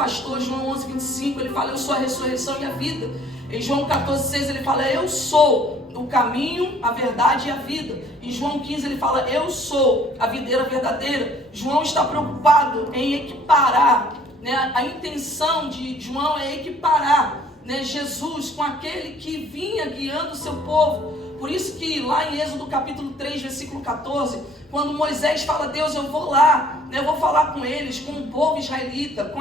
pastor. João 11:25, ele fala: eu sou a ressurreição e a vida. Em João 14:6, ele fala: eu sou o caminho, a verdade e a vida. Em João 15, ele fala: eu sou a videira verdadeira. João está preocupado em equiparar, né? A intenção de João é equiparar, né, Jesus com aquele que vinha guiando o seu povo. Por isso que lá em Êxodo capítulo 3, versículo 14, quando Moisés fala: Deus, eu vou lá, né, eu vou falar com eles, com o povo israelita, com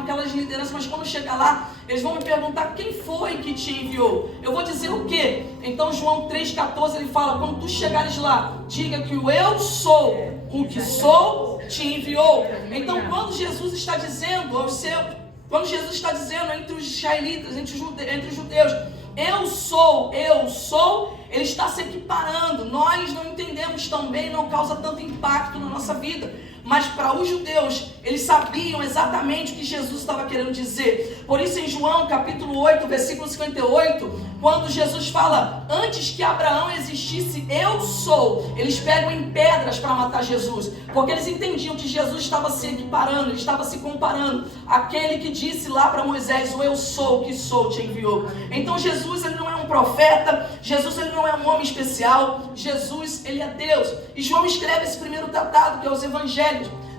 aquelas lideranças, mas quando chegar lá, eles vão me perguntar: quem foi que te enviou? Eu vou dizer o quê? Então João 3,14, ele fala: quando tu chegares lá, diga que o eu sou, o que sou, te enviou. Então quando Jesus está dizendo aos seus, quando Jesus está dizendo entre os israelitas, entre os judeus, eu sou, ele está se equiparando. Nós não entendemos tão bem, não causa tanto impacto na nossa vida. Mas para os judeus, eles sabiam exatamente o que Jesus estava querendo dizer. Por isso em João capítulo 8, versículo 58, quando Jesus fala: antes que Abraão existisse, eu sou, eles pegam em pedras para matar Jesus, porque eles entendiam que Jesus estava se equiparando, ele estava se comparando àquele que disse lá para Moisés: o eu sou, o que sou, te enviou. Então Jesus, ele não é um profeta, Jesus, ele não é um homem especial, Jesus, ele é Deus. E João escreve esse primeiro tratado, que é os evangelhos.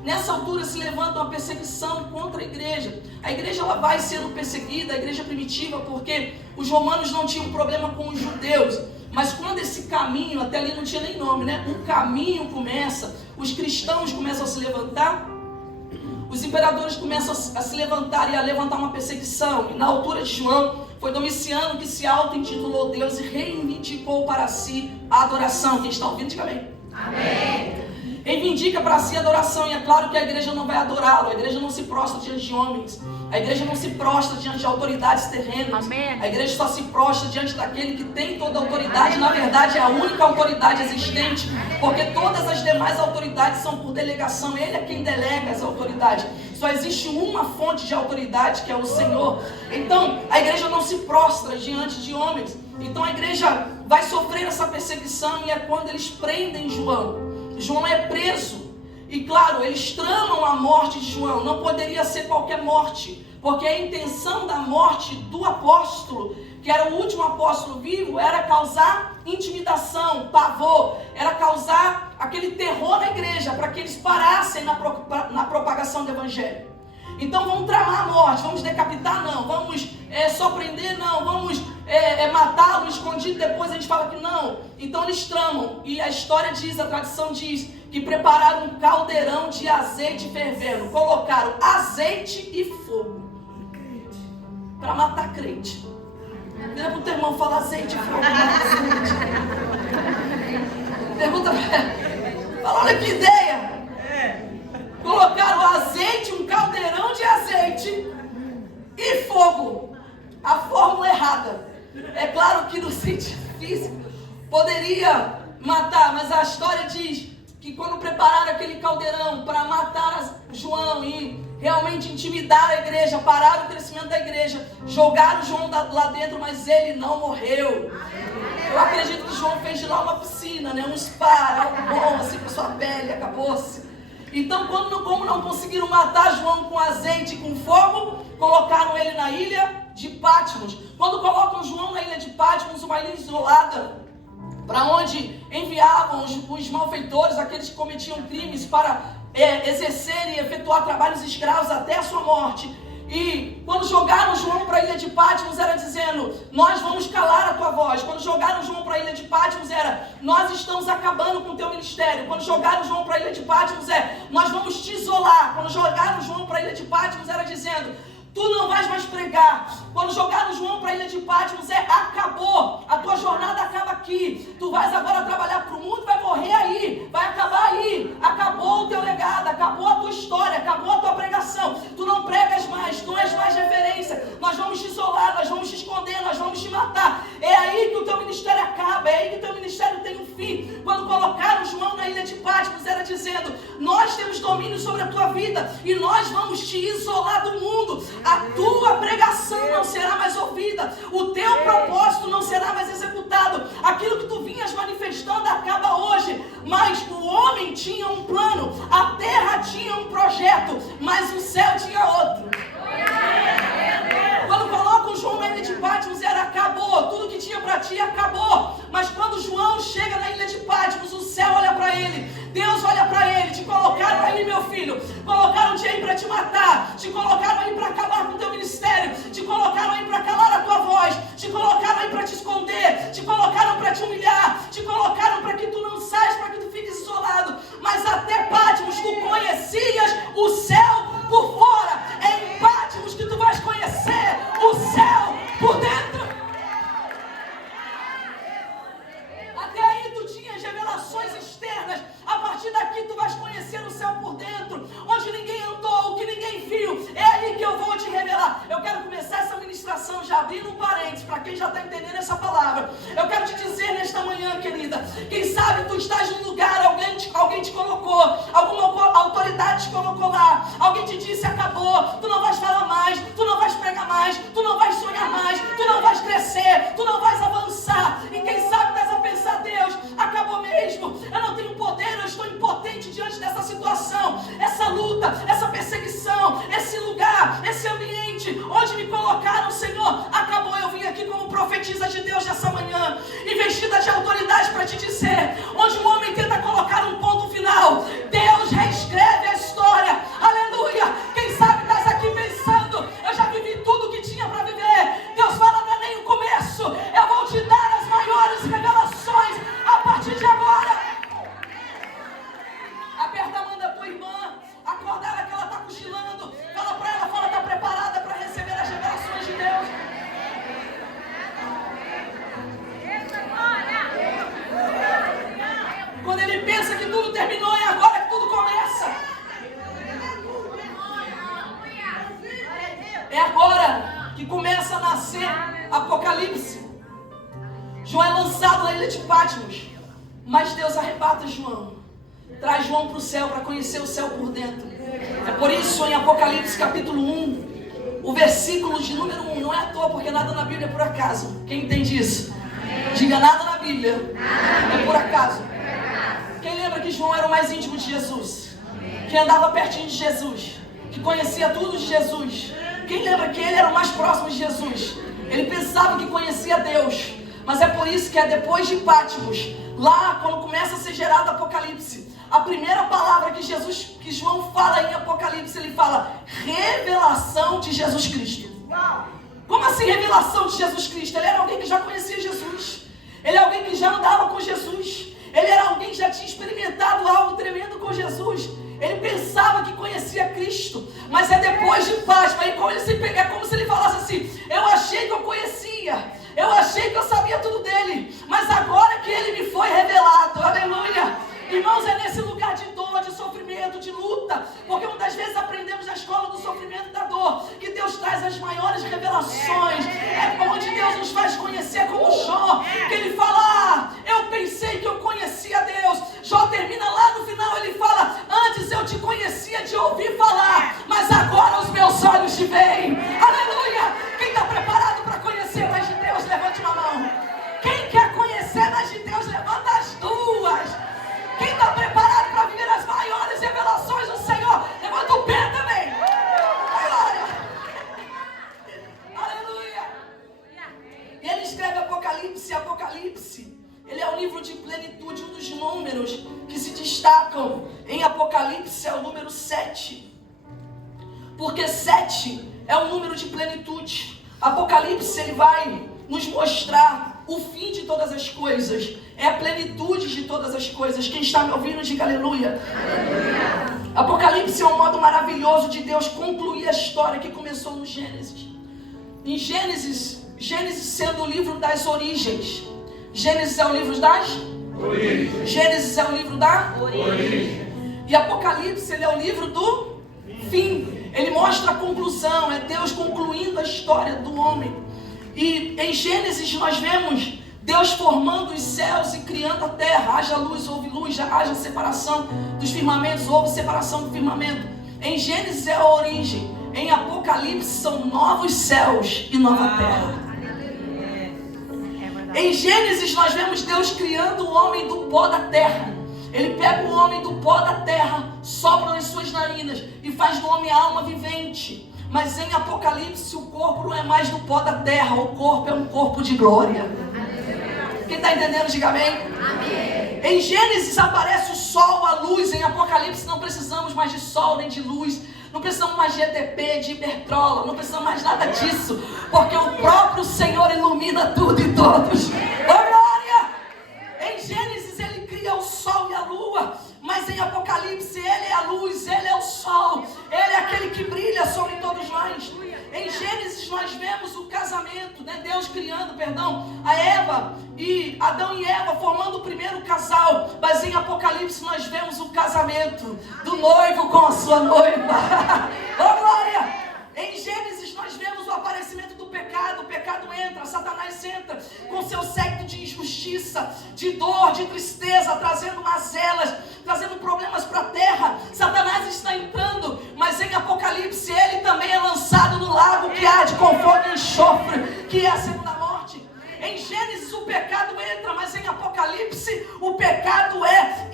Nessa altura se levanta uma perseguição contra a igreja. A igreja, ela vai sendo perseguida, a igreja primitiva, porque os romanos não tinham problema com os judeus. Mas quando esse caminho, até ali não tinha nem nome, né? O caminho começa, os cristãos começam a se levantar, os imperadores começam a se levantar e a levantar uma perseguição. E na altura de João, foi Domiciano que se auto-intitulou Deus e reivindicou para si a adoração. Quem está ouvindo, diga amém. Amém. Reivindica para si a adoração, e é claro que a igreja não vai adorá-lo, a igreja não se prostra diante de homens, a igreja não se prostra diante de autoridades terrenas. Amém. A igreja só se prostra diante daquele que tem toda a autoridade. Na verdade é a única autoridade existente, porque todas as demais autoridades são por delegação, ele é quem delega as autoridades. Só existe uma fonte de autoridade, que é o Senhor. Então a igreja não se prostra diante de homens. Então a igreja vai sofrer essa perseguição, e é quando eles prendem João. João é preso, e claro, eles tramam a morte de João. Não poderia ser qualquer morte, porque a intenção da morte do apóstolo, que era o último apóstolo vivo, era causar intimidação, pavor, era causar aquele terror na igreja, para que eles parassem na propagação do evangelho. Então vamos tramar a morte, vamos decapitar? Não. Vamos só prender? Não. Vamos matá-lo escondido? Depois a gente fala que não. Então eles tramam, e a história diz, a tradição diz, que prepararam um caldeirão de azeite fervendo, colocaram azeite e fogo para matar crente. Vira pro teu irmão, fala: azeite e fogo, azeite. Pergunta pra ela, fala: olha que ideia. Colocaram azeite, um caldeirão de azeite e fogo. A fórmula errada. É claro que no sentido físico poderia matar, mas a história diz que quando prepararam aquele caldeirão para matar João e realmente intimidar a igreja, parar o crescimento da igreja, jogaram João lá dentro, mas ele não morreu. Eu acredito que João fez de lá uma piscina, né? Um spa, algo bom assim para sua pele, acabou-se. Então, como não conseguiram matar João com azeite e com fogo, colocaram ele na ilha de Patmos. Quando colocam João na ilha de Patmos, uma ilha isolada, para onde enviavam os malfeitores, aqueles que cometiam crimes, para exercerem e efetuar trabalhos escravos até a sua morte. E quando jogaram João para a ilha de Patmos, era dizendo: nós vamos calar a tua voz. Quando jogaram João para a ilha de Patmos, era: nós estamos acabando com o teu ministério. Quando jogaram João para a ilha de Patmos, nós vamos te isolar. Quando jogaram João para a ilha de Patmos, era dizendo: tu não vais mais pregar. Quando jogaram João para a ilha de Patmos, acabou, a tua jornada acaba aqui. Tu vais agora trabalhar para o mundo, vai morrer aí, vai acabar aí. Acabou o teu legado, acabou a tua história, acabou a tua pregação. Tu não pregas mais, tu não és mais referência. Nós vamos te isolar, nós vamos te esconder, nós vamos te matar. É aí que o teu ministério acaba, é aí que o teu ministério tem um fim. Quando colocaram João na ilha de Patmos, era dizendo: nós temos domínio sobre a tua vida e nós vamos te isolar do mundo. A tua pregação não será mais ouvida, o teu propósito não será mais executado. Aquilo que tu vinhas manifestando acaba hoje. Mas o homem tinha um plano, a terra tinha um projeto, mas o céu tinha outro. avançar. Alguém te disse: acabou, tu não vais falar mais, tu não vais pregar mais, tu não vais sonhar mais, tu não vais crescer, tu não vais avançar. E quem sabe estás a pensar: Deus, acabou mesmo, eu não tenho poder, eu estou impotente diante dessa situação, essa luta, essa perseguição, esse lugar, esse ambiente onde me colocaram, Senhor, acabou. Eu vim aqui como profetisa de Deus nessa manhã, investida de autoridade para te dizer: onde um homem tenta colocar um ponto final, Deus reescreve a história. Aleluia. Quem sabe estás aqui pensando: eu já vivi tudo que tinha para viver. Deus fala: não é nem o começo, eu vou te dar as maiores revelações a partir de agora. Aperta a mão da tua irmã, acorda ela que ela está cochilando, fala para ela: fala, está preparada para receber as revelações de Deus. Quando ele pensa que tudo terminou, é agora que tudo começa. É agora que começa a nascer Apocalipse. João é lançado na ilha de Patmos, mas Deus arrebata João, traz João para o céu para conhecer o céu por dentro. É por isso em Apocalipse capítulo 1, o versículo de número 1, não é à toa, porque nada na Bíblia é por acaso. Quem entende isso? Diga: nada na Bíblia é por acaso. Quem lembra que João era o mais íntimo de Jesus? Que andava pertinho de Jesus, que conhecia tudo de Jesus? Quem lembra que ele era o mais próximo de Jesus? Ele pensava que conhecia Deus. Mas é por isso que é depois de Patmos, lá quando começa a ser gerado Apocalipse, a primeira palavra que João fala em Apocalipse, ele fala: revelação de Jesus Cristo. Como assim revelação de Jesus Cristo? Ele era alguém que já conhecia Jesus. Ele é alguém que já andava com Jesus. Ele era alguém que já tinha experimentado algo tremendo com Jesus. Ele pensava que conhecia Cristo. Mas é depois de Patmos, é como se ele falasse assim: eu achei que eu conhecia, eu achei que eu sabia tudo dele, mas agora que ele me foi revelado. Aleluia. Irmãos, é nesse lugar de dor, de sofrimento, de luta, porque muitas vezes aprendemos na escola do sofrimento e da dor que Deus traz as maiores revelações. É onde Deus nos faz conhecer, como Jó, que ele fala: eu pensei que eu conhecia Deus. Jó termina lá no final, ele fala: antes eu te conhecia de ouvir falar, mas agora os meus olhos te veem. Aleluia. Quem está preparado para conhecer mais de Deus, levante uma mão. Quem quer conhecer mais de Deus, levanta as duas. Quem está preparado para viver as maiores revelações do Senhor, levanta o pé também. Glória. Aleluia. E ele escreve Apocalipse. Apocalipse, ele é um livro de plenitude. Um dos números que se destacam em Apocalipse é o número 7. Porque 7 é um número de plenitude. Apocalipse, ele vai nos mostrar o fim de todas as coisas, é a plenitude de todas as coisas. Quem está me ouvindo, diga aleluia. Aleluia. Apocalipse é um modo maravilhoso de Deus concluir a história que começou no Gênesis. Em Gênesis sendo o livro das origens. Gênesis é o livro das origens. Gênesis é o livro da origem. E Apocalipse, ele é o livro do fim. Ele mostra a conclusão, é Deus concluindo a história do homem. E em Gênesis nós vemos Deus formando os céus e criando a terra. Haja luz, houve luz, haja separação dos firmamentos, houve separação do firmamento. Em Gênesis é a origem. Em Apocalipse são novos céus e nova terra. Em Gênesis nós vemos Deus criando o homem do pó da terra. Ele pega o homem do pó da terra, sopra nas suas narinas e faz do homem a alma vivente. Mas em Apocalipse o corpo não é mais do pó da terra, o corpo é um corpo de glória. Quem está entendendo, diga amém. Amém. Em Gênesis aparece o sol, a luz. Em Apocalipse não precisamos mais de sol nem de luz. Não precisamos mais de ETP, de hipertrola. Não precisamos mais nada disso. Porque o próprio Senhor ilumina tudo e todos. Oh, glória! Em Gênesis ele cria o sol e a lua. Mas em Apocalipse ele é a luz, ele é o sol. Ele é aquele que brilha sobre todos nós. Em Gênesis nós vemos o casamento, né? Deus criando, a Eva e Adão e Eva formando o primeiro casal. Mas em Apocalipse nós vemos o casamento do noivo com a sua noiva. Oh, glória! Em Gênesis nós vemos o aparecimento do pecado. O pecado entra, Satanás entra com seu séquito de injustiça, de dor, de tristeza, trazendo mazelas, trazendo problemas para a terra. Satanás está entrando, mas com fogo e enxofre, que é a segunda morte. Em Gênesis o pecado entra, mas em Apocalipse o pecado é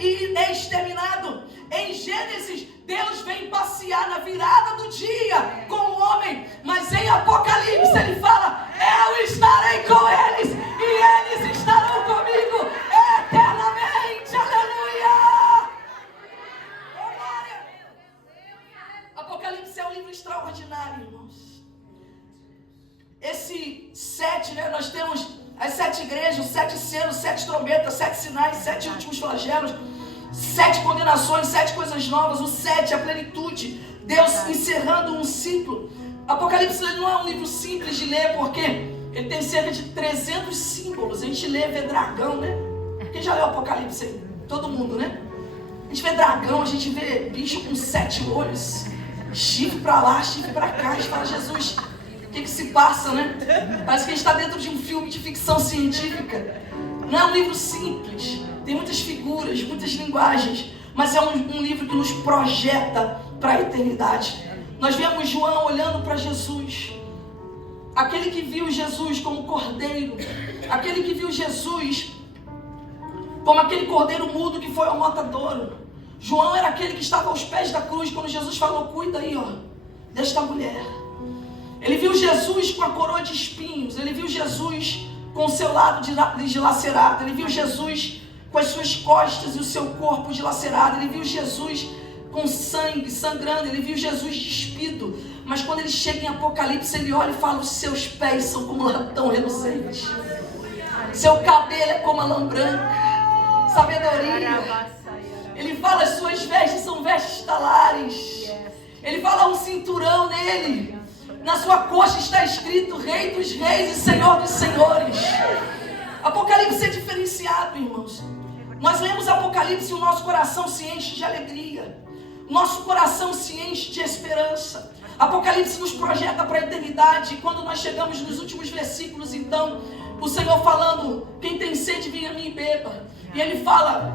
exterminado. Em Gênesis Deus vem passear na virada do dia com o homem, mas em Apocalipse Ele fala: eu estarei com eles e eles estarão comigo eternamente. Aleluia! Oh, glória! Apocalipse é um livro extraordinário, irmãos. Esse 7, né, nós temos as 7 igrejas, 7 selos, 7 trombetas, 7 sinais, 7 últimos flagelos, 7 condenações, 7 coisas novas, o 7, a plenitude, Deus encerrando um ciclo. Apocalipse não é um livro simples de ler, porque ele tem cerca de 300 símbolos. A gente vê dragão, né? Quem já leu Apocalipse aí? Todo mundo, né? A gente vê dragão, a gente vê bicho com 7 olhos, chifre pra lá, chifre pra cá. A gente fala: Jesus, o que se passa, né? Parece que a gente está dentro de um filme de ficção científica. Não é um livro simples, tem muitas figuras, muitas linguagens, mas é um livro que nos projeta para a eternidade. Nós vemos João olhando para Jesus, aquele que viu Jesus como cordeiro, aquele que viu Jesus como aquele cordeiro mudo que foi ao matadouro. João era aquele que estava aos pés da cruz quando Jesus falou: cuida aí, ó, desta mulher. Ele viu Jesus com a coroa de espinhos, ele viu Jesus com o seu lado dilacerado, ele viu Jesus com as suas costas e o seu corpo dilacerado, ele viu Jesus com sangue sangrando, ele viu Jesus despido. Mas quando ele chega em Apocalipse, ele olha e fala: os seus pés são como latão reluzente, seu cabelo é como a lã branca, sabedoria. Ele fala: as suas vestes são vestes talares. Ele fala: um cinturão nele, na sua coxa está escrito Rei dos Reis e Senhor dos Senhores. Apocalipse é diferenciado, irmãos. Nós lemos Apocalipse e o nosso coração se enche de alegria, nosso coração se enche de esperança. Apocalipse nos projeta para a eternidade. E quando nós chegamos nos últimos versículos, então, o Senhor falando: quem tem sede, venha a mim e beba. E Ele fala: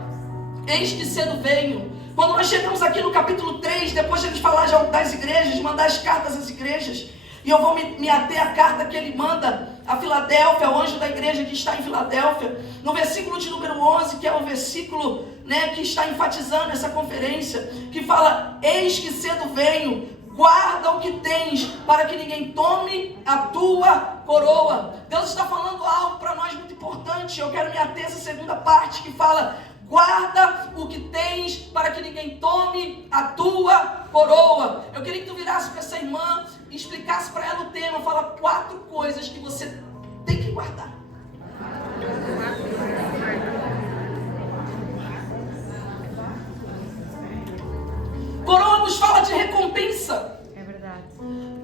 eis que cedo venho. Quando nós chegamos aqui no capítulo 3, depois de Ele falar das igrejas, mandar as cartas às igrejas, e eu vou me ater à carta que Ele manda a Filadélfia, ao anjo da igreja que está em Filadélfia, no versículo de número 11, que é o versículo, né, que está enfatizando essa conferência, que fala: eis que cedo venho, guarda o que tens, para que ninguém tome a tua coroa. Deus está falando algo para nós muito importante. Eu quero me ater a essa segunda parte que fala: guarda o que tens, para que ninguém tome a tua coroa. Eu queria que tu virasse para essa irmã e explicasse para ela o tema. Fala 4 coisas que você tem que guardar. Coroa nos fala de recompensa. É verdade.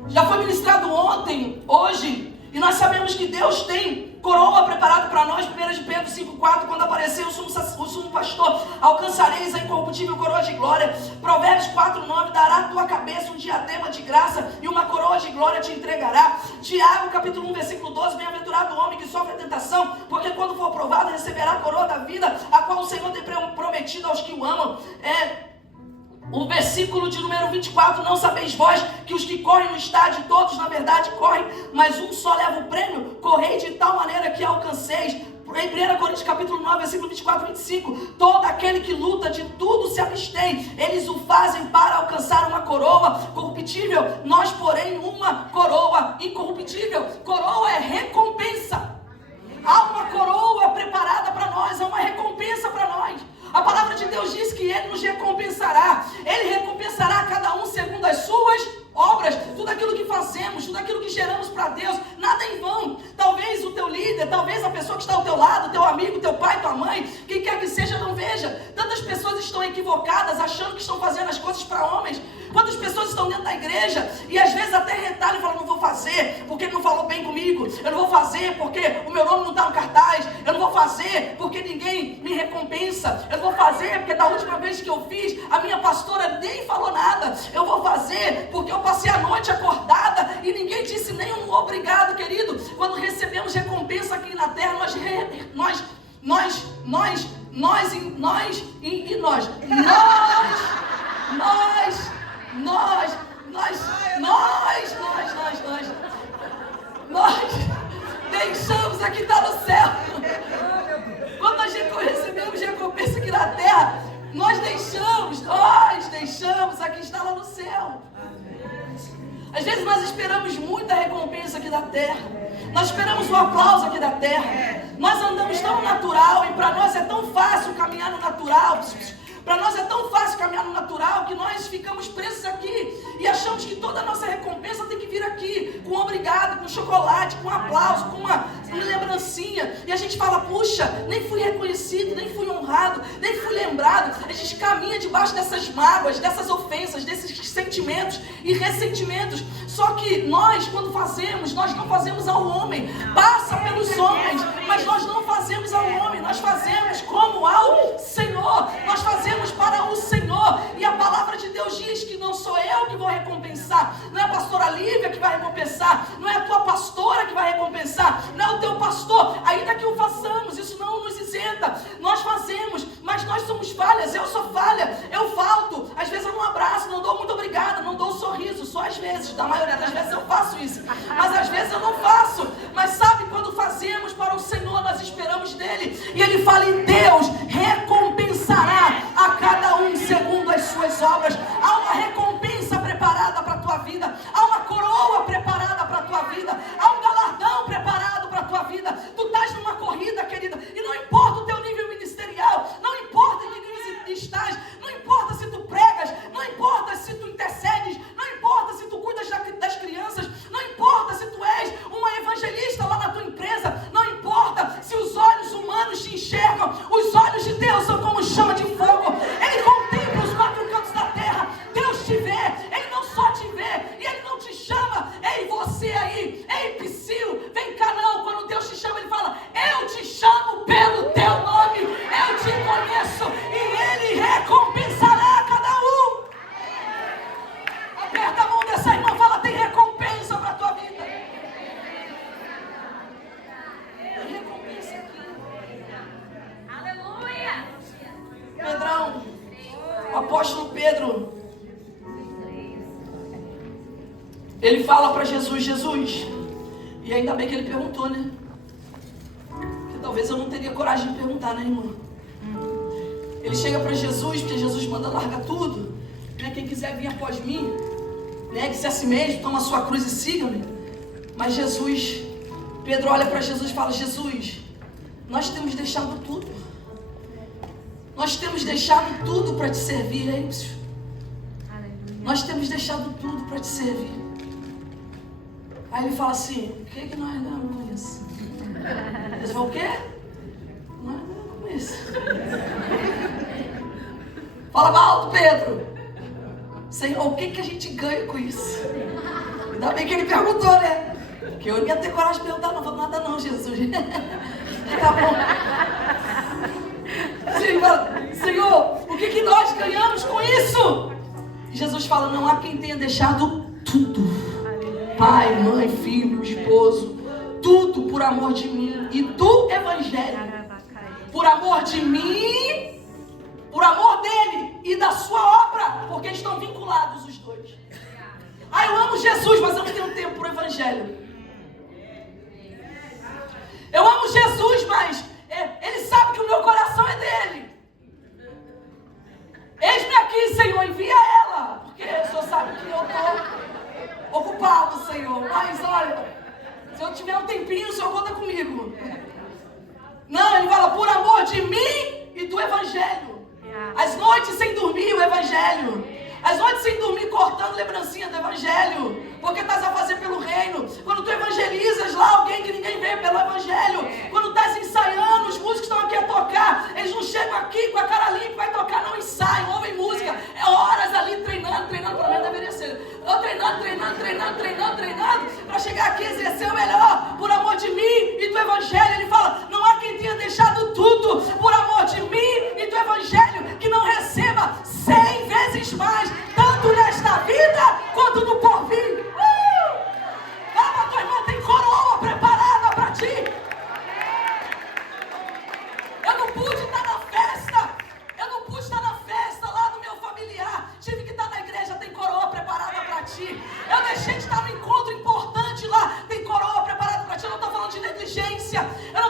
Já foi ministrado ontem, hoje, e nós sabemos que Deus tem coroa preparado para nós. 1 de Pedro 5,4, quando apareceu o sumo pastor: alcançareis a incorruptível coroa de glória. Provérbios 4,9, dará à tua cabeça um diadema de graça e uma coroa de glória te entregará. Tiago capítulo 1, versículo 12, bem-aventurado o homem que sofre a tentação, porque quando for provado receberá a coroa da vida, a qual o Senhor tem prometido aos que o amam. O versículo de número 24: não sabeis vós que os que correm no estádio, todos na verdade correm, mas um só leva o prêmio? Correi de tal maneira que alcanceis. Em 1 Coríntios capítulo 9, versículo 24 e 25, todo aquele que luta de tudo se abstém, eles o fazem para alcançar uma coroa corruptível, nós porém uma coroa incorruptível. Coroa é recompensa. Há uma coroa preparada para nós, há uma recompensa para nós. A palavra de Deus diz que Ele nos recompensará. Ele recompensará cada um segundo as suas obras. Tudo aquilo que fazemos, tudo aquilo que geramos para Deus, nada em vão. Talvez o teu líder, talvez a pessoa que está ao teu lado, teu amigo, teu pai, tua mãe, quem quer que seja, não veja. Tantas pessoas estão equivocadas, achando que estão fazendo as coisas para homens. Quantas pessoas estão dentro da igreja e às vezes até retalham e falam: não vou fazer porque ele não falou bem comigo, eu não vou fazer porque o meu nome não está no cartaz, eu não vou fazer porque ninguém me recompensa, eu não vou fazer porque da última vez que eu fiz, a minha pastora nem falou nada, eu vou fazer porque eu passei a noite acordada e ninguém disse nem um obrigado, querido. Quando recebemos recompensa aqui na terra, vezes nós esperamos muita recompensa aqui da terra. Nós esperamos o aplauso aqui da terra. Nós andamos tão natural e para nós é tão fácil caminhar no natural. Para nós é tão fácil caminhar no natural que nós ficamos presos aqui e achamos que toda a nossa recompensa tem que vir aqui, com um obrigado, com chocolate, com um aplauso, com uma lembrancinha. E a gente fala, puxa, nem fui reconhecido, nem fui honrado, nem fui lembrado. A gente caminha debaixo dessas mágoas, dessas ofensas, desses sentimentos e ressentimentos. Só que nós, quando fazemos, nós não fazemos ao homem. Passa pelos homens, mas nós não fazemos ao homem. Nós fazemos como ao Senhor. Nós fazemos para o Senhor. E a palavra de Deus diz que não sou eu que vou recompensar. Não é a pastora Lívia que vai recompensar. Não é a tua pastora que vai recompensar. Não é o teu pastor. Ainda que o façamos, isso não nos isenta. Nós fazemos, mas nós somos falhas. Eu sou falha. Eu falto. Às vezes eu não abraço, não dou muito obrigada, não dou um sorriso. Só às vezes. Da maioria das vezes eu faço isso. Mas às vezes eu não faço. Mas sabe, quando fazemos para o Senhor, nós esperamos dele. E ele fala, e Deus recompensará a cada um segundo as suas obras. Há uma recompensa preparada para a tua vida. Há uma coroa preparada para a tua vida. Há um galardão preparado para a tua vida. Tu estás numa corrida, querida, e não importa o teu nível ministerial, não importa em que nível estás, não importa se tu pregas, não importa se tu intercedes, não importa se tu cuidas das crianças, não importa se tu és uma evangelista lá na tua empresa, não importa se os olhos humanos te enxergam, os olhos de Deus são como chama de fogo. Ele contempla os quatro cantos da terra. Deus te vê, ele não só te vê, e ele não te chama, ei você aí, ei Psyu, vem cá não. Quando Deus te chama, ele fala, eu te chamo pelo teu nome, eu te conheço, e ele recompensará cada um. Aperta a mão dessa irmã, fala, tem recompensa para a tua vida. Tem recompensa aqui. Aleluia! Pedrão, o apóstolo Pedro, ele fala para Jesus, e ainda bem que ele perguntou, né? Porque talvez eu não teria coragem de perguntar, né, irmão? Ele chega para Jesus, porque Jesus manda largar tudo, né? Quem quiser vir após mim, negue-se a si mesmo, toma a sua cruz e siga-me. Mas Jesus, Pedro olha para Jesus e fala, Jesus, nós temos deixado tudo. Nós temos deixado tudo para te servir, hein, Psyu? Nós temos deixado tudo para te servir. Aí ele fala assim, o que nós não com isso? Ele fala, o quê? Nós não com isso. Fala mais alto, Pedro. Senhor, o que a gente ganha com isso? Ainda bem que ele perguntou, né? Porque eu não ia ter coragem de perguntar, não vou nada não, Jesus. Tá bom. Senhor, o que nós ganhamos com isso? E Jesus fala, não há quem tenha deixado tudo. Pai, mãe, filho, esposo, tudo por amor de mim e do Evangelho. Por amor de mim, por amor dele e da sua obra, porque estão vinculados os dois. Ah, eu amo Jesus, mas eu não tenho tempo para o Evangelho. Eu amo Jesus, mas ele sabe que o meu coração é dele. Eis-me aqui, Senhor, envia ela, porque o Senhor sabe que eu estou ocupado, Senhor. Mas olha, se eu tiver um tempinho, o Senhor conta comigo. Não, ele fala, por amor de mim e do Evangelho. As noites sem dormir, o Evangelho. As noites sem dormir, cortando lembrancinha do Evangelho. Porque estás a fazer pelo reino. Quando tu evangelizas lá alguém que ninguém vê pelo Evangelho. Quando estás ensaiando, os músicos estão aqui a tocar. Eles não chegam aqui com a cara limpa, vai tocar, não ensaiam, ouvem música. É horas ali treinando, pelo menos deveria ser. Eu treinando, para chegar aqui e exercer o melhor. Por amor de mim e do Evangelho. Ele fala, não há quem tenha deixado tudo por amor de mim e do Evangelho, que não receba 100 vezes mais, tanto nesta vida quanto no porvir. Fala pra tua irmã, tem coroa preparada para ti. Eu não pude estar na festa lá do meu familiar, tive que estar na igreja, tem coroa preparada para ti. Eu deixei de estar no encontro importante lá, tem coroa preparada para ti. Eu não estou falando de negligência, eu não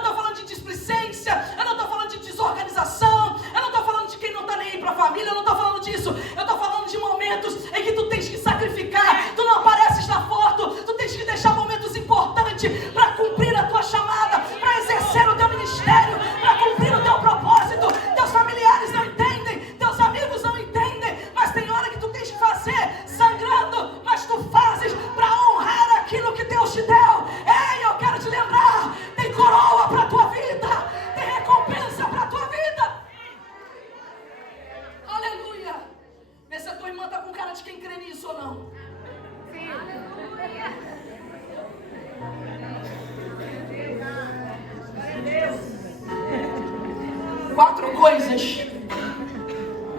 coisas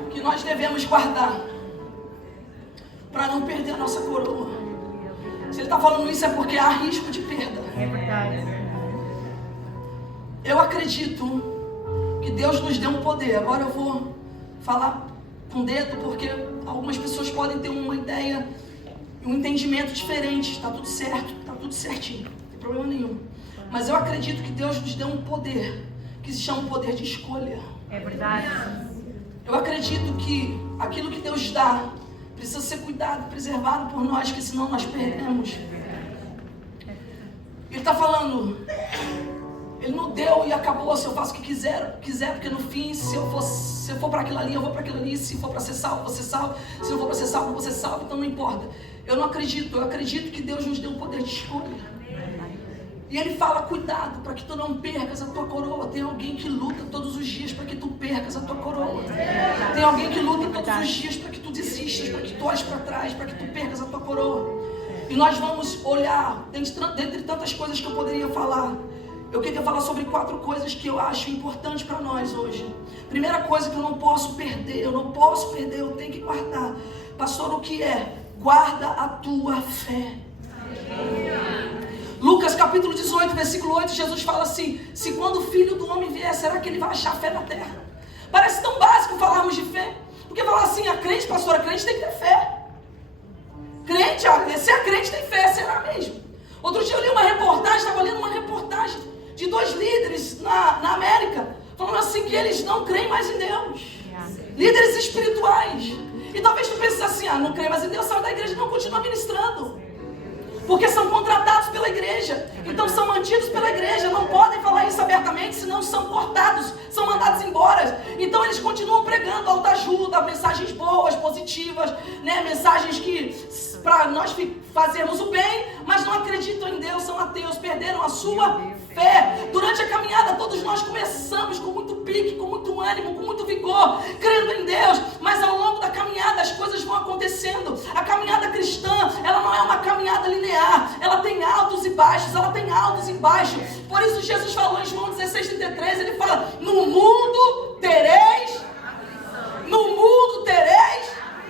que nós devemos guardar para não perder a nossa coroa. Se ele está falando isso é porque há risco de perda. É verdade. Eu acredito que Deus nos deu um poder. Agora eu vou falar com o dedo porque algumas pessoas podem ter uma ideia, um entendimento diferente. Está tudo certo, está tudo certinho, não tem problema nenhum. Mas eu acredito que Deus nos deu um poder que se chama poder de escolha. É verdade. Eu acredito que aquilo que Deus dá precisa ser cuidado, preservado por nós, que senão nós perdemos. Ele está falando, ele não deu e acabou, se eu faço o que quiser, porque no fim, se eu for para aquilo ali, eu vou para aquilo ali, se for para ser salvo, vou ser salvo, se não for para ser salvo, não vou ser salvo, então não importa. Eu acredito que Deus nos deu um poder de escolha. E ele fala, cuidado, para que tu não percas a tua coroa. Tem alguém que luta todos os dias para que tu percas a tua coroa. Tem alguém que luta todos os dias para que tu desistas, para que tu olhes para trás, para que tu percas a tua coroa. E nós vamos olhar, dentre tantas coisas que eu poderia falar, eu queria falar sobre 4 coisas que eu acho importantes para nós hoje. Primeira coisa que eu não posso perder, eu tenho que guardar. Pastor, o que é? Guarda a tua fé. Lucas capítulo 18, versículo 8, Jesus fala assim, se quando o Filho do Homem vier, será que ele vai achar fé na terra? Parece tão básico falarmos de fé, porque falar assim, a crente, pastor, a crente tem que ter fé. Crente, se a crente tem fé, será mesmo? Outro dia eu li uma reportagem, estava lendo uma reportagem de 2 líderes na América, falando assim que eles não creem mais em Deus. Líderes espirituais. E talvez tu pense assim, não creio mais em Deus, sai da igreja e não continua ministrando. Porque são contratados pela igreja, então são mantidos pela igreja, não podem falar isso abertamente, senão são cortados, são mandados embora. Então eles continuam pregando autoajuda, mensagens boas, positivas, né? Mensagens que para nós fazermos o bem, mas não acreditam em Deus, são ateus, perderam a sua fé. Durante a caminhada todos nós começamos com muito pique, com muito ânimo, com muito vigor, crendo em Deus, mas ao longo da caminhada as coisas vão acontecendo. A caminhada cristã, ela não é uma caminhada linear, ela tem altos e baixos, por isso Jesus falou em João 16:33, ele fala, no mundo tereis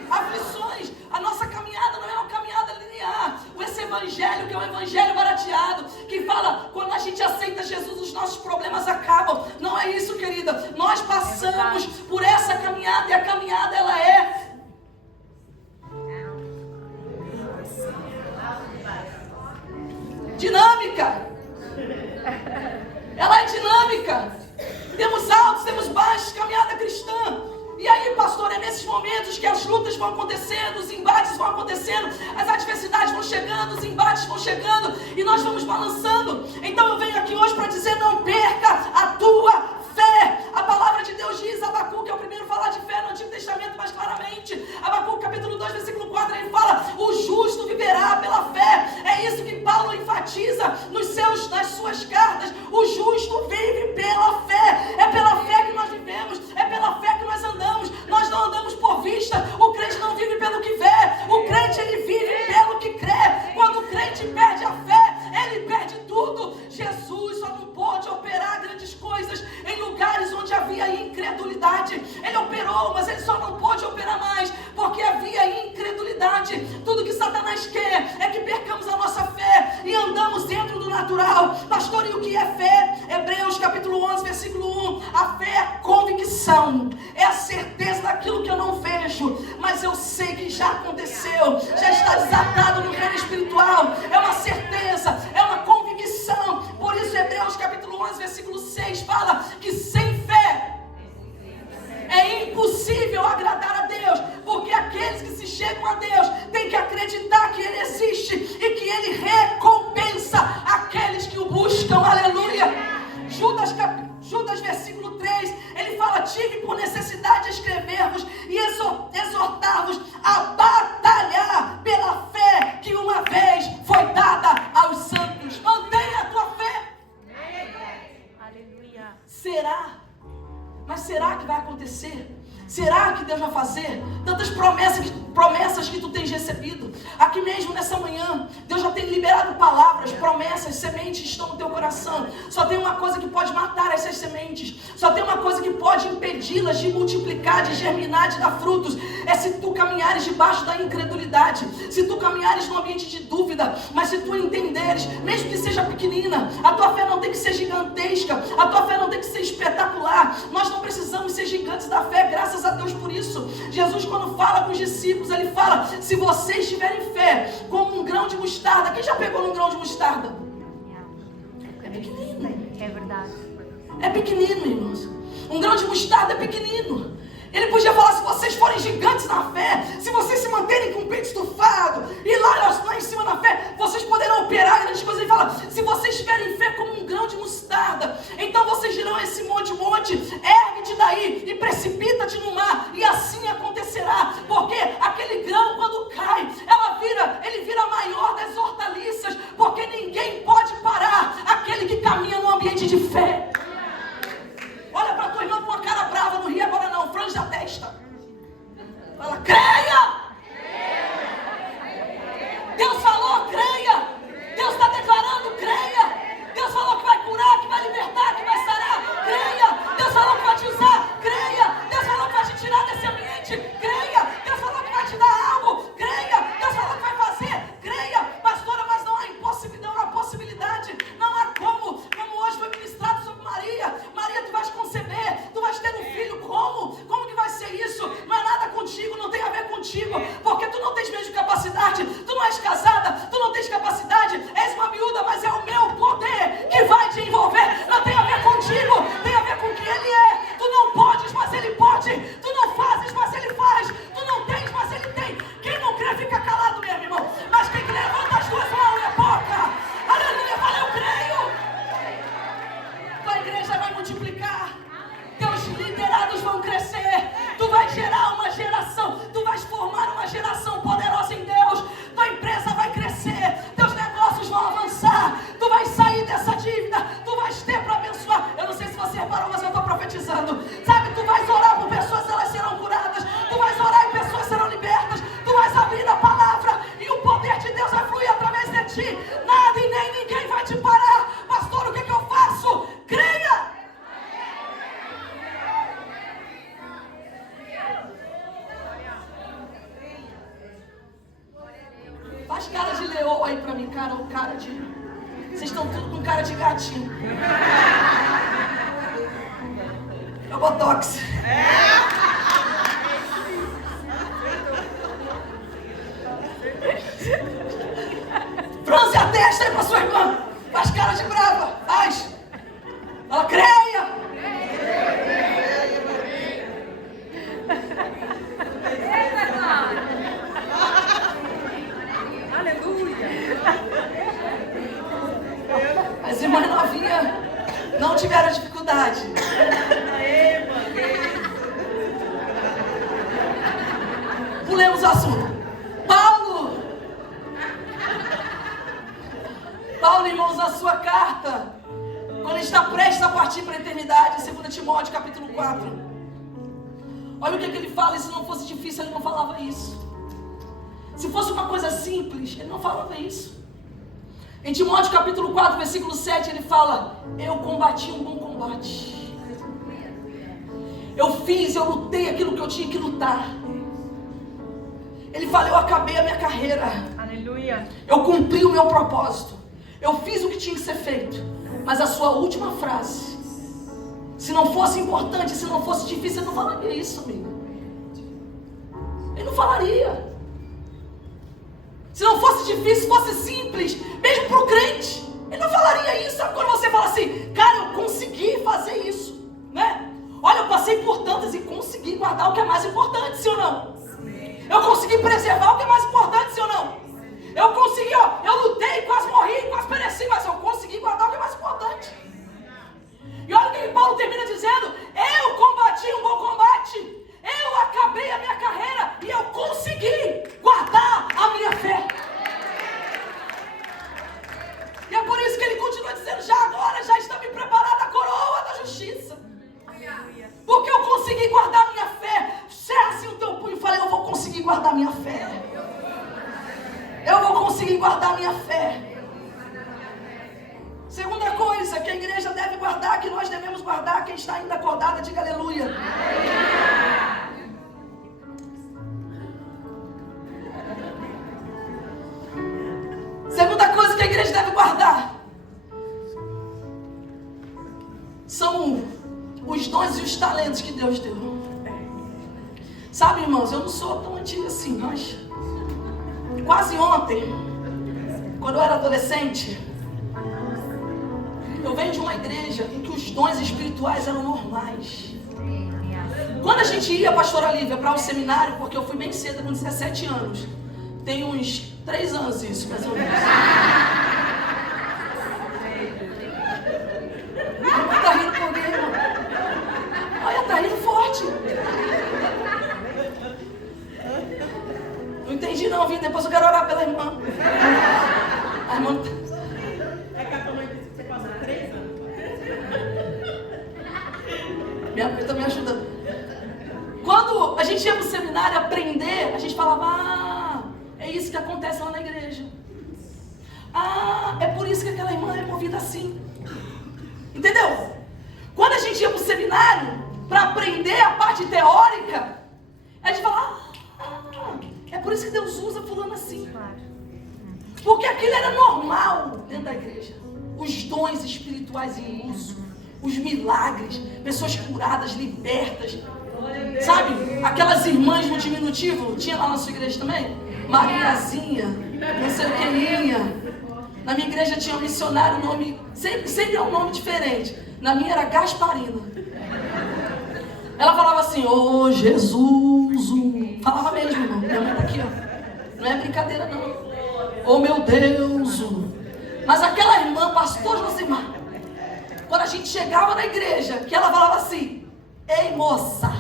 aflições. A nossa caminhada não é uma caminhada linear. Esse evangelho que é um evangelho barateado, que fala, quando a gente aceita Jesus, os nossos problemas acabam. Não é isso, querida. Nós passamos por essa caminhada, e a caminhada ela é dinâmica. Ela é dinâmica. Temos altos, temos baixos, caminhada cristã. E aí, pastor, é nesses momentos que as lutas vão acontecendo, os embates vão acontecendo, as adversidades vão chegando, os embates vão chegando, e nós vamos balançando. Então eu venho aqui hoje para dizer, não perca a tua fé. A palavra de Deus diz, Abacuque é o primeiro a falar de fé no Antigo Testamento mais claramente. Abacuque capítulo 2, versículo 4, ele fala, o justo viverá pela fé. É isso que Paulo enfatiza nas suas cartas. O justo vive pela fé. É pela fé que nós vivemos, é pela fé que nós andamos. Nós não andamos por vista. O crente não vive pelo que vê. O crente, ele vive pelo que crê. Quando o crente perde a fé, ele perde tudo. Jesus só não pôde operar grandes coisas em lugares onde havia incredulidade. Ele operou, mas ele só não pôde operar mais porque havia incredulidade. Tudo que Satanás quer é que percamos a nossa fé e andamos dentro do natural. Pastor, e o que é fé? Hebreus capítulo 11, versículo 1. A fé é a convicção, é a certeza daquilo que eu não vejo, mas eu sei que já aconteceu, já está desatado no reino espiritual. É uma certeza, é uma convicção. Por isso Hebreus capítulo 11, versículo 6 fala que sem fé é impossível agradar a Deus, porque aqueles que se chegam a Deus têm que acreditar que Ele existe e que Ele recompensa aqueles que o buscam. Aleluia! Judas versículo 3, ele fala, tive por necessidade de escrever-vos e exortar-vos a batalhar pela fé que uma vez foi dada a palavras, promessas, sementes estão no teu coração. Só tem uma coisa que pode matar essas sementes. Só tem uma coisa que pode impedi-las de multiplicar, de germinar, de dar frutos. É se tu caminhares debaixo da incredulidade. Se tu caminhares num ambiente de dúvida. Mas se tu entenderes, mesmo que seja pequenina, a tua fé não tem que ser gigantesca. A tua fé não tem que ser espetacular. Nós não precisamos ser gigantes da fé, graças a Deus por isso. Jesus, quando fala com os discípulos, ele fala: se vocês tiverem fé como um grão de mostarda. Quem já pegou num grão de mostarda? É pequenino. É verdade. É pequenino, irmãos. Um grão de mostarda é pequenino. Ele podia falar: se vocês forem gigantes na fé, se vocês se manterem com o peito estufado e lá em cima na fé, vocês poderão operar grandes coisas. Ele fala: se vocês tiverem fé como um grão de mostarda, então vocês dirão a esse monte, ergue-te daí e precipita-te no mar, e assim acontecerá. Porque aquele grão, quando cai, ele vira a maior das hortaliças, porque ninguém pode parar aquele que caminha no ambiente de fé. Olha para tua irmã com uma cara brava, não ri agora não, frange a testa. Fala: creia! Deus falou, creia! Deus está declarando, creia! Deus falou que vai curar, que vai libertar, que vai sarar, creia! Deus falou que vai te usar, creia! Deus falou que vai te tirar desse ambiente, creia! Deus falou que vai te dar algo, creia! Deus falou que vai fazer, creia! Pastora, mas não há impossibilidade, não há possibilidade, não há como hoje foi ministrado sobre Maria. Maria, tu vais conceber, tu vais ter um filho, como? Como que vai ser isso? Não é nada contigo, não tem a ver contigo, porque tu não tens mesmo capacidade, tu não és casada, tu não tens capacidade, és uma miúda, mas é o meu poder que vai te envolver, não tem a ver contigo, tem a ver com o que ele é. Tu não podes, mas ele pode, tu não fazes, mas ele faz, tu não tens, mas ele tem. Quem não crê fica calado mesmo, irmão, mas quem que levanta as duas mãos e a boca, aleluia, fala: eu creio. Tua igreja vai multiplicar, teus liderados vão crescer, tu vais gerar uma geração, tu vais formar uma geração poderosa em Deus, tua empresa vai crescer, teus negócios vão avançar, tu vais sair dessa dívida, tu vais ter para abençoar. Eu não sei se você reparou, mas eu estou profetizando, sabe? Tu vais orar por pessoas, elas serão curadas, tu vais orar e pessoas serão libertas, tu vais abrir a palavra e o poder de Deus vai fluir através de ti, nada e nem ninguém vai te parar. Pastor, o que eu faço? Creia! Faz cara de leoa aí pra mim, cara, ou cara de... Vocês estão tudo com cara de gatinho. É o Botox. Franze a testa aí pra sua irmã. Faz cara de brava, faz. Ela creia. As irmãs novinhas não tiveram dificuldade. Pulemos o assunto. Paulo, irmãos, a sua carta, quando ele está prestes a partir para a eternidade, 2 Timóteo capítulo 4. Olha o que ele fala, e se não fosse difícil ele não falava isso. Se fosse uma coisa simples, ele não falava isso. Em Timóteo capítulo 4, versículo 7, ele fala: eu combati um bom combate. Eu lutei aquilo que eu tinha que lutar. Ele fala: eu acabei a minha carreira. Aleluia. Eu cumpri o meu propósito. Eu fiz o que tinha que ser feito. Mas a sua última frase, se não fosse importante, se não fosse difícil, ele não falaria isso, amigo. Ele não falaria. Se não fosse difícil, fosse simples, mesmo para o crente, ele não falaria isso. Sabe quando você fala assim: cara, eu consegui fazer isso, né? Olha, eu passei por tantas e consegui guardar o que é mais importante, sim ou não? Eu consegui preservar o que é mais importante, sim ou não? Eu consegui, eu lutei, quase morri, quase pereci, mas eu consegui guardar o que é mais importante. E olha o que Paulo termina dizendo: eu combati um bom combate, eu acabei a minha carreira e eu consegui guardar a minha fé. E é por isso que ele continua dizendo: já agora já está me preparada a coroa da justiça. Porque eu consegui guardar a minha fé. Cerra assim o teu punho e fala: eu vou conseguir guardar a minha fé. Eu vou conseguir guardar a minha fé. a igreja deve guardar, que nós devemos guardar. Quem está ainda acordada, diga aleluia. Segunda coisa que a igreja deve guardar são os dons e os talentos que Deus deu. Sabe, irmãos, eu não sou tão antiga assim, mas quase ontem, quando eu era adolescente, eu venho de uma igreja em que os dons espirituais eram normais. Quando a gente ia, pastora Lívia, para o seminário, porque eu fui bem cedo, com 17 anos, tem uns 3 anos isso, mais ou menos. Tá rindo por quê, irmão? Olha, tá rindo forte. Não entendi não, viu? Depois eu quero orar pela irmã. A irmã... É que a tua mãe disse que você passou 3 anos. Minha mãe tá me ajudando. Quando a gente ia pro seminário aprender, a gente falava, é isso que acontece lá na igreja. É por isso que aquela irmã é movida assim. Entendeu? Quando a gente ia pro seminário para aprender a parte teórica, a gente falava, é por isso que Deus usa fulano assim. Porque aquilo era normal dentro da igreja. Os dons espirituais em uso, os milagres, pessoas curadas, libertas. Sabe? Aquelas irmãs no diminutivo, tinha lá na sua igreja também? Mariazinha, não sei o que. Na minha igreja tinha um missionário, nome, sempre é um nome diferente. Na minha era Gasparina. Ela falava assim, ô Jesus, falava mesmo, irmão. Minha mãe tá aqui, ó. Não é brincadeira, não. Ô meu Deus. Mas aquela irmã, pastor Josimar, quando a gente chegava na igreja, que ela falava assim, ei moça.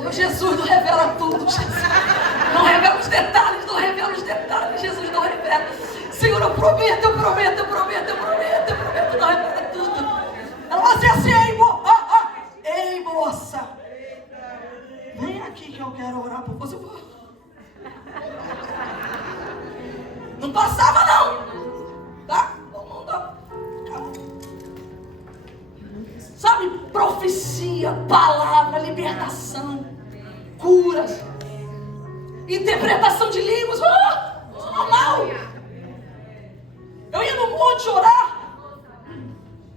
Oh, Jesus não revela tudo, Jesus. Não revela os detalhes, não revela os detalhes, Jesus não revela. Senhor, eu prometo, não revela tudo. Ela vai dizer assim, ei moça, vem aqui que eu quero orar por você. Não passava não, tá? Não dá. Sabe, profecia, palavra, libertação, curas, interpretação de línguas, normal. Eu ia no monte orar,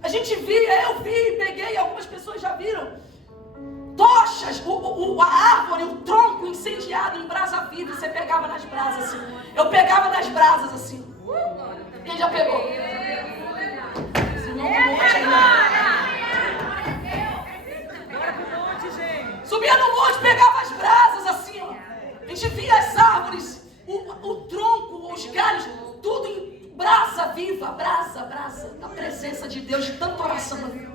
a gente via, eu vi, peguei, algumas pessoas já viram, tochas, a árvore, o tronco incendiado em brasa viva, você pegava nas brasas assim, eu pegava nas brasas assim. Quem já pegou? Senão no monte ainda. Subia no monte, pegava as brasas assim, ó. A gente via as árvores, o tronco, os galhos, tudo em brasa viva, brasa, da presença de Deus, de tanta oração. Hoje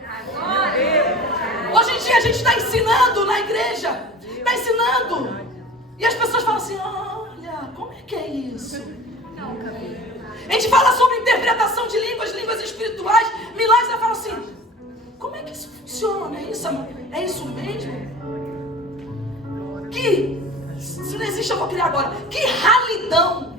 em dia a gente está ensinando na igreja, está ensinando, e as pessoas falam assim, olha, como é que é isso? A gente fala sobre interpretação de línguas espirituais, milagres, ela fala assim, como é que isso funciona? É isso mesmo? Se não existe, eu vou criar agora. Que ralidão!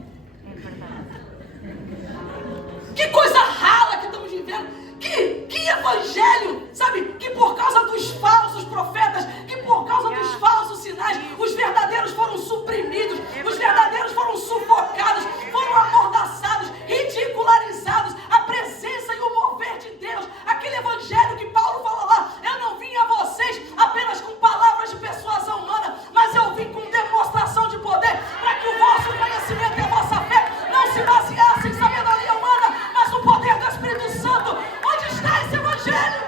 Que coisa rala que estamos vivendo! Que evangelho, sabe? Que por causa dos falsos profetas, que por causa dos falsos sinais, os verdadeiros foram suprimidos, os verdadeiros foram sufocados, foram amordaçados, ridicularizados. A presença e o mover de Deus, aquele evangelho que Paulo fala lá, eu não vim a vocês apenas com palavras de persuasão humana, mas eu vim com demonstração de poder, para que o vosso conhecimento e a vossa fé não se baseassem em sabedoria humana, mas no poder do Espírito Santo. Onde está esse evangelho?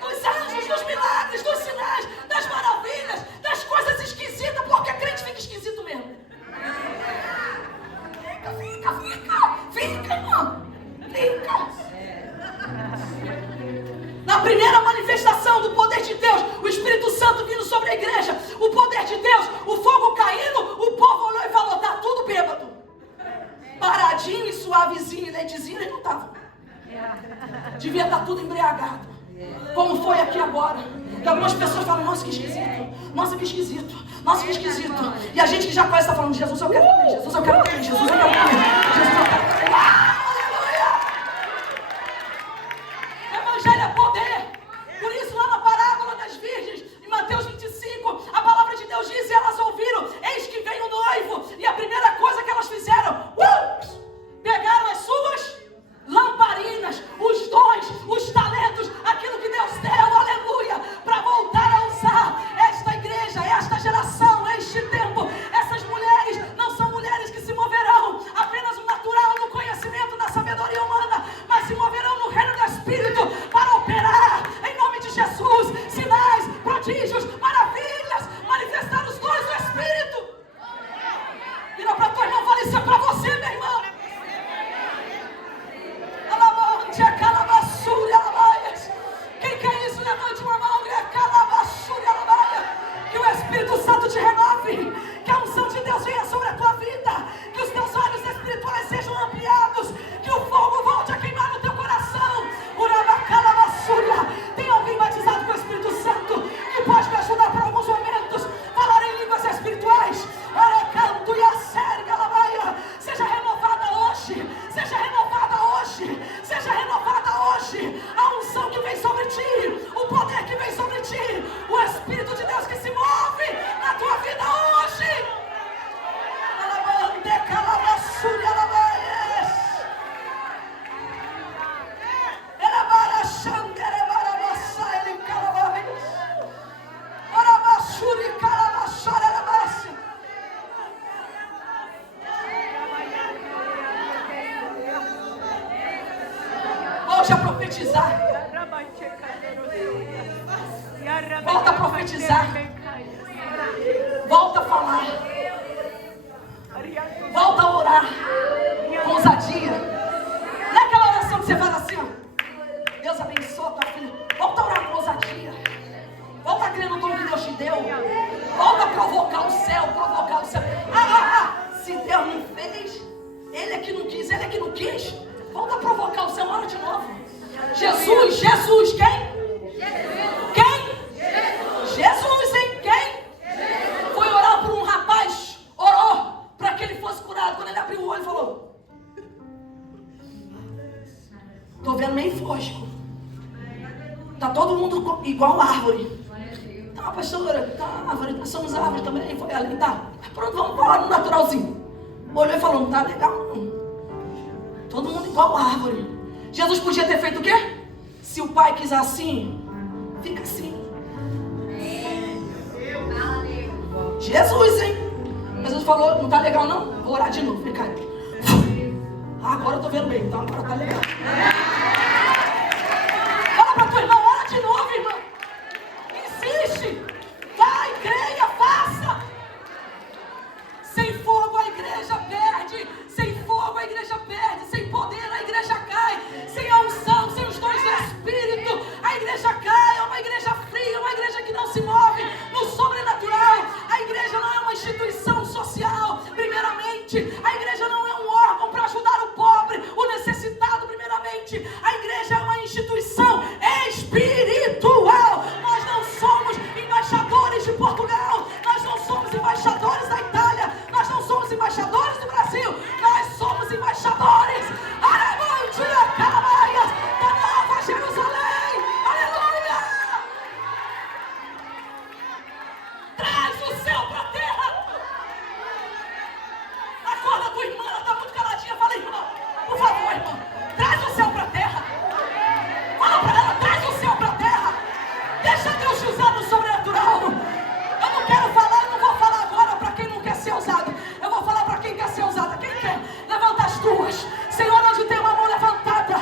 Dos anjos, dos milagres, dos sinais, das maravilhas, das coisas esquisitas, porque crente fica esquisito mesmo. Fica, irmão. Fica. Na primeira manifestação do poder de Deus, o Espírito Santo vindo sobre a igreja, o poder de Deus, o fogo caindo, o povo olhou e falou, tá tudo bêbado. Paradinho e suavezinho e leitezinho, eles não estavam. Devia estar tudo embriagado. Como foi aqui agora. E algumas pessoas falam, nossa, que esquisito. Nossa, que esquisito. Nossa, que esquisito. E a gente que já conhece está falando, Jesus, eu quero também. Jesus, eu quero também. Jesus, eu quero também. Jesus, eu quero também. Aleluia! Evangelho é poder. Por isso, lá na parábola das virgens, em Mateus 25, a palavra de Deus diz, e elas ouviram, eis que vem o noivo. E a primeira coisa que elas fizeram, pegaram as suas lamparinas, os dons, os talentos, aquilo que Deus deu, aleluia, para voltar a usar esta igreja, esta geração, este tempo. Essas mulheres não são mulheres que se moverão apenas no natural, no conhecimento, na sabedoria humana, mas se moverão no reino do Espírito para operar, em nome de Jesus, sinais, prodígios, maravilhas, manifestar os dons do Espírito. Vira para tua irmã e fala, isso é para você, minha irmã. Quem quer isso, levante uma mão. Que o Espírito Santo te renove, que a unção de Deus venha sobre a tua vida, que os teus olhos espirituais sejam ampliados, que o fogo volte a queimar no teu coração. Tem alguém batizado com o Espírito Santo que pode me ajudar por alguns momentos? Falar em línguas espirituais. Canto e a série, seja renovada hoje, seja renovada hoje, seja renovada hoje. A unção que vem sobre ti, o poder que vem sobre ti, o Espírito de Deus que se move na tua vida hoje. Volte a profetizar. Volta a profetizar. Volta a falar. Volta a orar com ousadia. Não é aquela oração que você faz assim, ó. Deus abençoa a tua filha. Volta a orar com ousadia. Volta a crer no dom que Deus te deu. Volta a provocar o céu, provocar o céu. Se Deus não fez, Ele é que não quis, Ele é que não quis. Volta a provocar o céu, ora de novo. Jesus, quem? Quem? Jesus, hein? Quem? Foi orar por um rapaz, orou para que ele fosse curado. Quando ele abriu o olho, falou: tô vendo meio fosco. Tá todo mundo igual árvore. Tá, pastora, tá árvore, nós somos árvores também. Foi ali, tá. Pronto, vamos falar no naturalzinho. Olhou e falou: não tá legal não. Todo mundo igual árvore. Jesus podia ter feito o quê? Se o pai quiser assim, fica assim. Jesus, hein? Jesus falou, não tá legal não? Vou orar de novo, fica aí. Agora eu tô vendo bem, então agora tá legal. Fala pra tua irmã, ora de novo, irmã. Insiste. Vai, creia, faça. Sem fogo a igreja perde. Sem fogo a igreja perde. Sem poder a igreja cai. Sem a unção, sem os dons do Espírito, a igreja cai. É uma igreja fria, uma igreja que não se move no sobrenatural. A igreja não é uma instituição social, primeiramente. A igreja não é um órgão para ajudar o pobre, o necessitado, primeiramente. A igreja é uma instituição espiritual. Nós não somos embaixadores de Portugal. Nós não somos embaixadores da Itália. Nós não somos embaixadores do Brasil. Nós somos embaixadores da Nova Jerusalém. Aleluia! Traz o céu para a terra. Acorda tua irmã, ela está muito caladinha. Fala, irmã, por favor, irmã, traz o céu para a terra. Fala para ela, traz o céu para a terra. Deixa Deus te usar no sobrenatural. Eu não quero falar, eu não vou falar agora para quem não quer ser usado. Eu vou falar para quem quer ser usada. Quem quer? Levanta as duas. Senhor, onde tem uma mão levantada,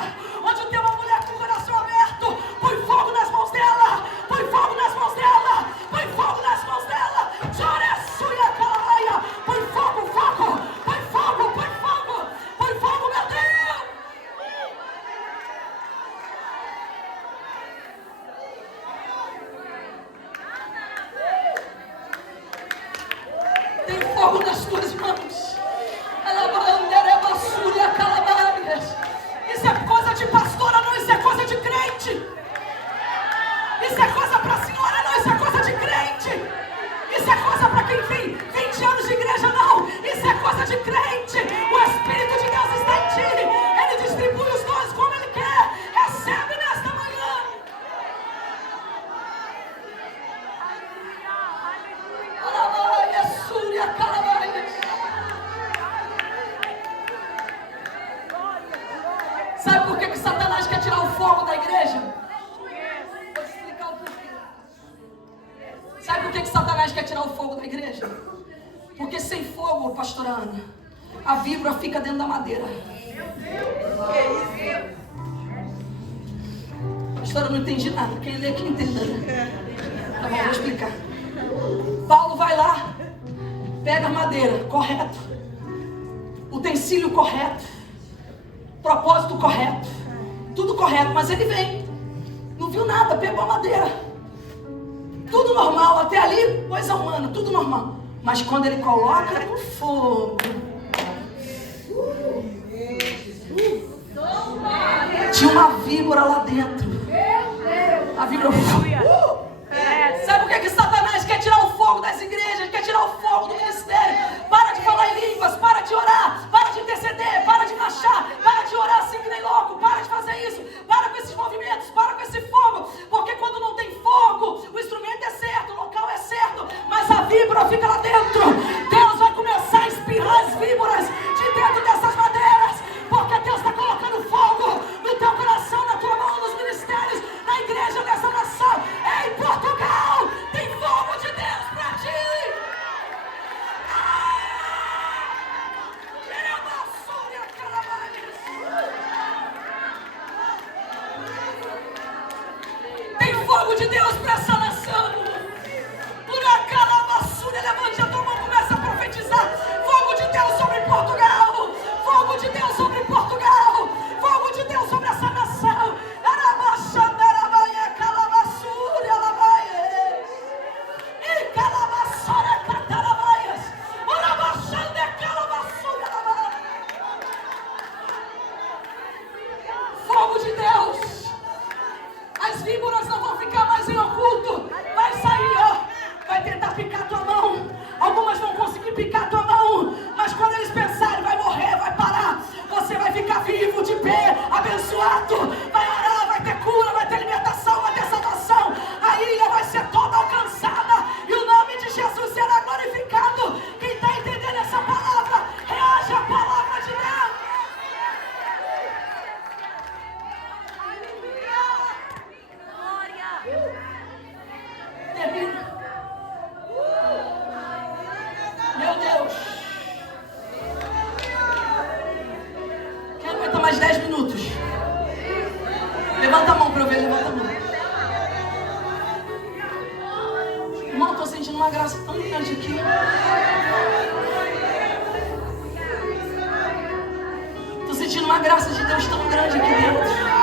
onde tem uma mulher com o coração aberto, põe fogo nas mãos dela, põe fogo nas mãos dela, põe fogo nas mãos dela. Chora, suia, calaia, põe fogo, fogo, põe fogo, põe fogo, põe fogo, meu Deus. Tem fogo nas tuas mãos. Isso é coisa de pastora, não, isso é coisa de crente. Isso é coisa para a senhora quer tirar o fogo da igreja? Porque sem fogo, pastora Ana, a víbora fica dentro da madeira. Pastora, eu não entendi nada. Quem lê aqui entenda. Tá bom, vou explicar. Paulo vai lá, pega a madeira, correto, utensílio correto, propósito correto, tudo correto, mas ele vem, não viu nada, pegou a madeira, tudo normal, até ali, coisa humana, tudo normal, mas quando ele coloca no fogo, tinha uma víbora lá dentro, a víbora, sabe por que Satanás quer tirar o fogo das igrejas, quer tirar o fogo do ministério? Para de falar em línguas, para de orar, para de interceder, para de marchar, para de orar assim que nem louco, para de fazer isso, para com esses movimentos, para com esse fogo, porque quando não tem fogo, o instrumento é certo, o local é certo, mas a víbora fica lá dentro. Deus vai começar a espirrar as víboras de dentro dessas madeiras, porque Deus está colocando fogo no teu coração, na tua mão, nos ministérios, na igreja dessa nação. Em Portugal tem fogo de Deus para ti. Tem fogo de Deus para essa nação. Por aquela basura, levante a tua mão, começa a profetizar. Fogo de Deus sobre Portugal. Fogo de Deus sobre Portugal. Fogo de Deus sobre essa nação. Fogo de Deus. As víboras não vão ficar mais em oculto. Vai sair, ó. Vai tentar picar tua mão. Algumas vão conseguir picar tua mão. Mas quando eles pensarem, vai morrer, vai parar. Você vai ficar vivo, de pé, abençoado. Vai orar, vai ter cura, vai ter libertação, vai ter salvação. A ilha vai ser toda alcançada. E o nome de Jesus será glorificado. Quem está entendendo essa palavra, reage à palavra de Deus. Termina. Meu Deus. Quem aguenta mais 10 minutos? Levanta a mão para eu ver, levanta a mão. Irmão, estou sentindo uma graça tão grande aqui. Estou sentindo uma graça de Deus tão grande aqui dentro.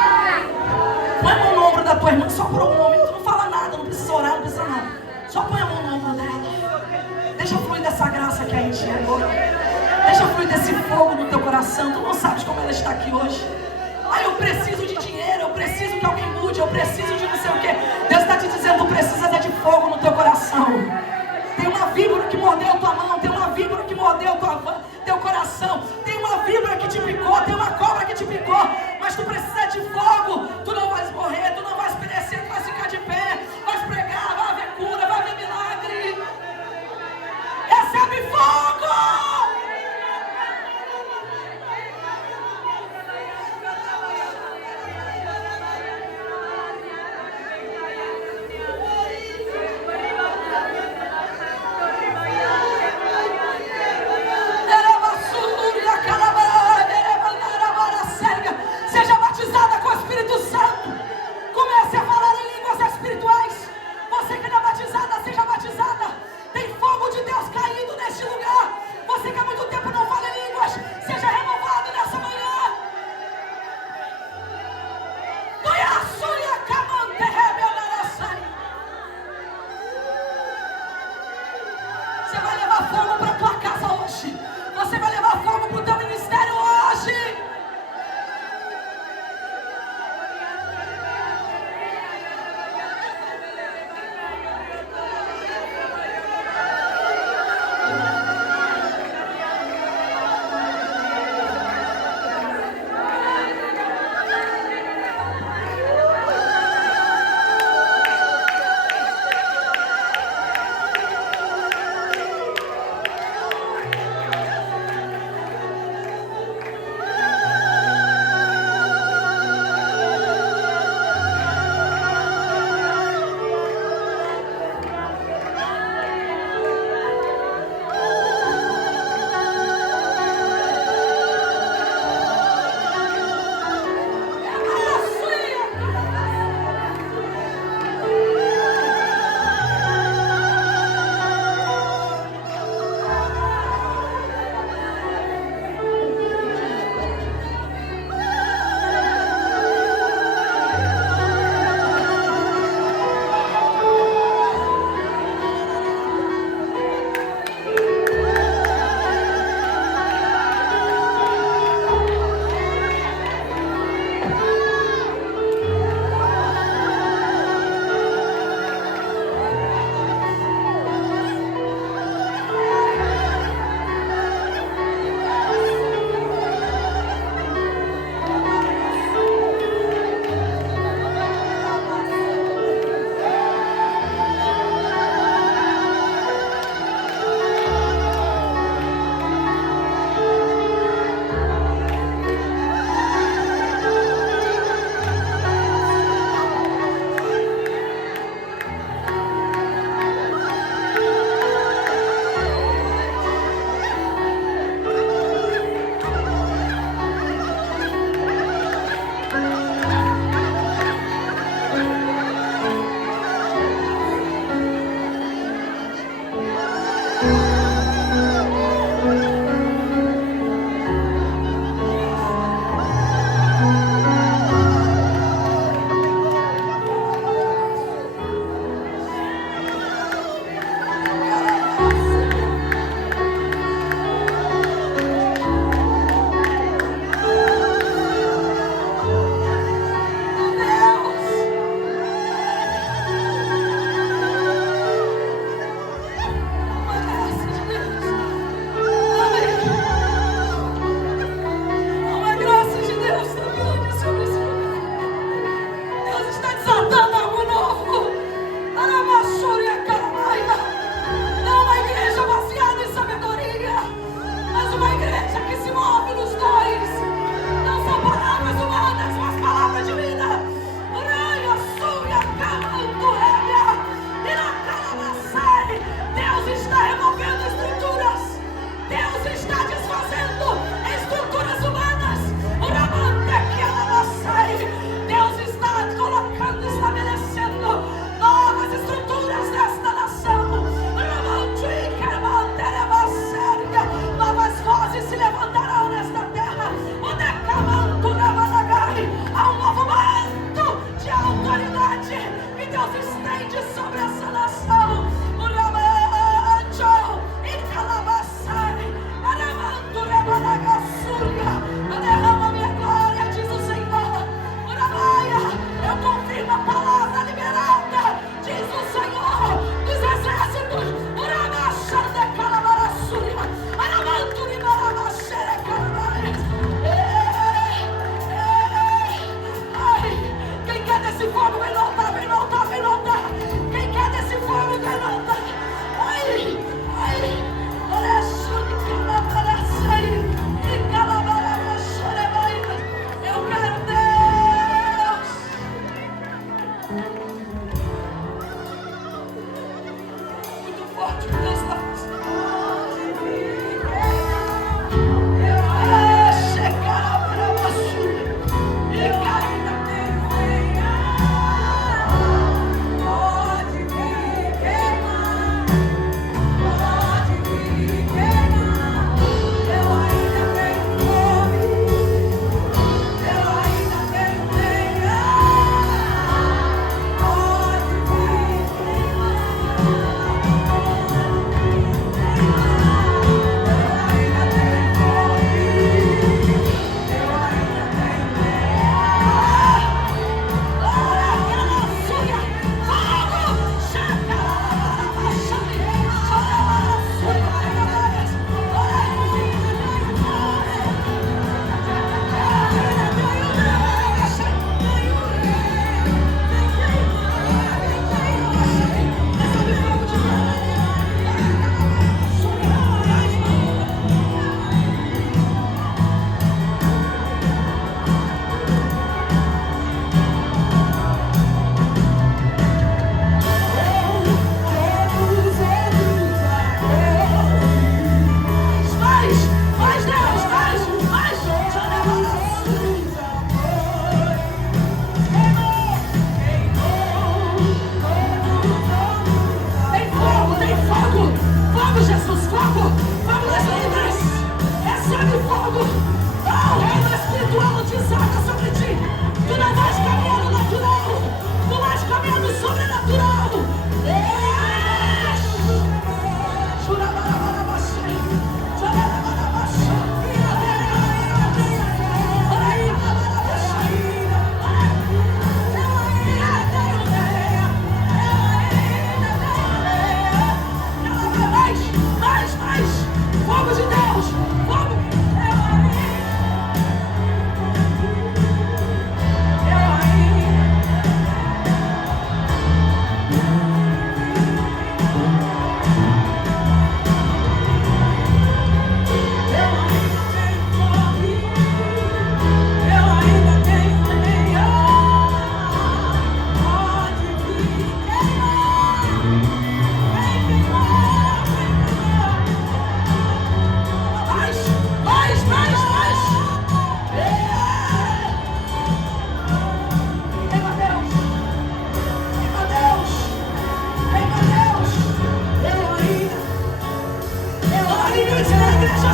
Põe a mão no ombro da tua irmã, só por um momento. Não fala nada, não precisa orar, não precisa nada. Só põe a mão no ombro dela. Deixa fluir dessa graça que é em ti agora. Deixa fluir desse fogo no teu coração. Tu não sabes como ela está aqui hoje. Eu preciso de dinheiro, eu preciso que alguém mude, eu preciso de não sei o quê. Deus está te dizendo, tu precisa de fogo no teu coração. Tem uma víbora que mordeu tua mão, tem uma víbora que mordeu teu coração, tem uma víbora que te picou, tem uma cobra que te picou, mas tu precisa de fogo. Tu não vais morrer, tu não vais perecer, tu vais ficar de pé, vais pregar, vai haver cura, vai haver milagre. Recebe fogo! Seja batizada com o Espírito Santo.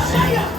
cheia.